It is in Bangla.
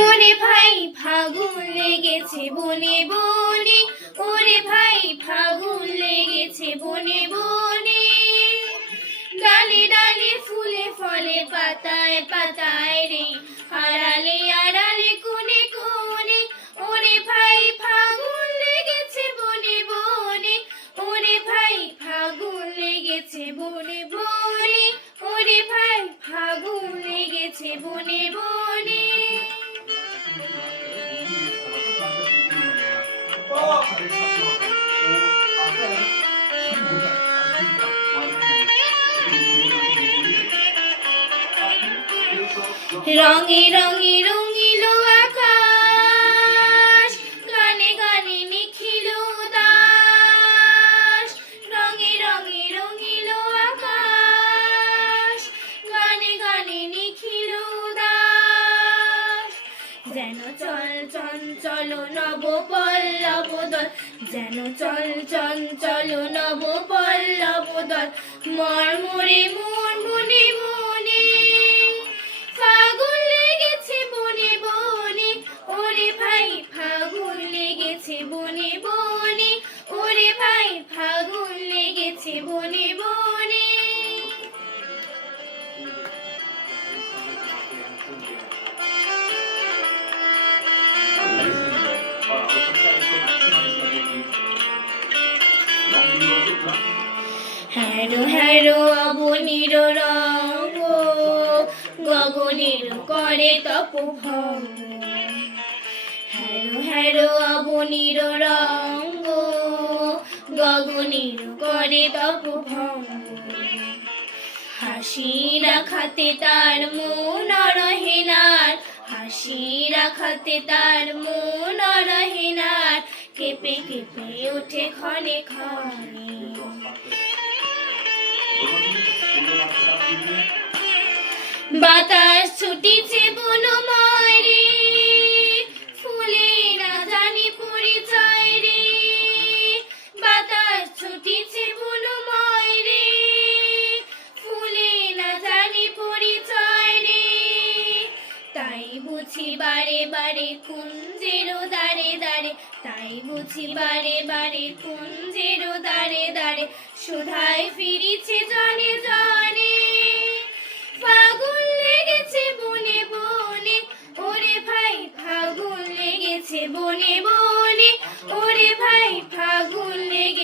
ওরে ভাই ফাগুন লেগেছে বনে বনে, ওরে ভাই ফাগুন লেগেছে বনে বনে, ডালে ডালে ফুলে ফলে পাতায় পাতায় রে, আড়ালে আড়ালে কোণে কোণে, ওরে ভাই ফাগুন লেগেছে বনে বনে, ওরে ভাই ফাগুন লেগেছে বনে বনে, ওরে ভাই ফাগুন লেগেছে বনে বনে। রঙে রঙে রঙিল আকাশ, গানে গানে নিখিল দাস, রঙে রঙে রঙিল আকাশ, গানে গানে নিখিল দাস, যেন চল চঞ্চল নব পল্লব দল, যেন চল চঞ্চল নব পল্লব দল, মর্মরে মন বনে বনে, ফাগুন লেগেছে বনে বনে, ওরে ভাই ফাগুন লেগেছে বনে বনে, ওরে ভাই ফাগুন লেগেছে বনে বনে। হ্যারো হ্যারো অবনীর রঙ্গ, গগনের করে তপভঙ্গ, হ্যারো হ্যারো অবনীর রঙ্গ, গগনের করে তপভঙ্গ, হাসি রাখাতে তার মন রহে নার, হাসি রাখাতে তার মন রহে নার, কেঁপে কেঁপে ওঠে ক্ষণে ক্ষণে, বাতাস ছুটিছে বনময় রে, ফুলে না জানি পরিচয় রে, বাতাস ছুটিছে বনময় রে, ফুলে না জানি পরিচয় রে, তাই বুঝি বারে বারে কুঞ্জের দাঁড়ে দাঁড়ে, তাই বুঝি বারে বারে কুঞ্জের দাঁড়ে দাঁড়ে, সুধায় ফিরিছে জনে জনে, ফাগুন লেগেছে বনে বনে, ওরে ভাই ফাগুন লেগেছে বনে বনে, ওরে ভাই ফাগুন লেগে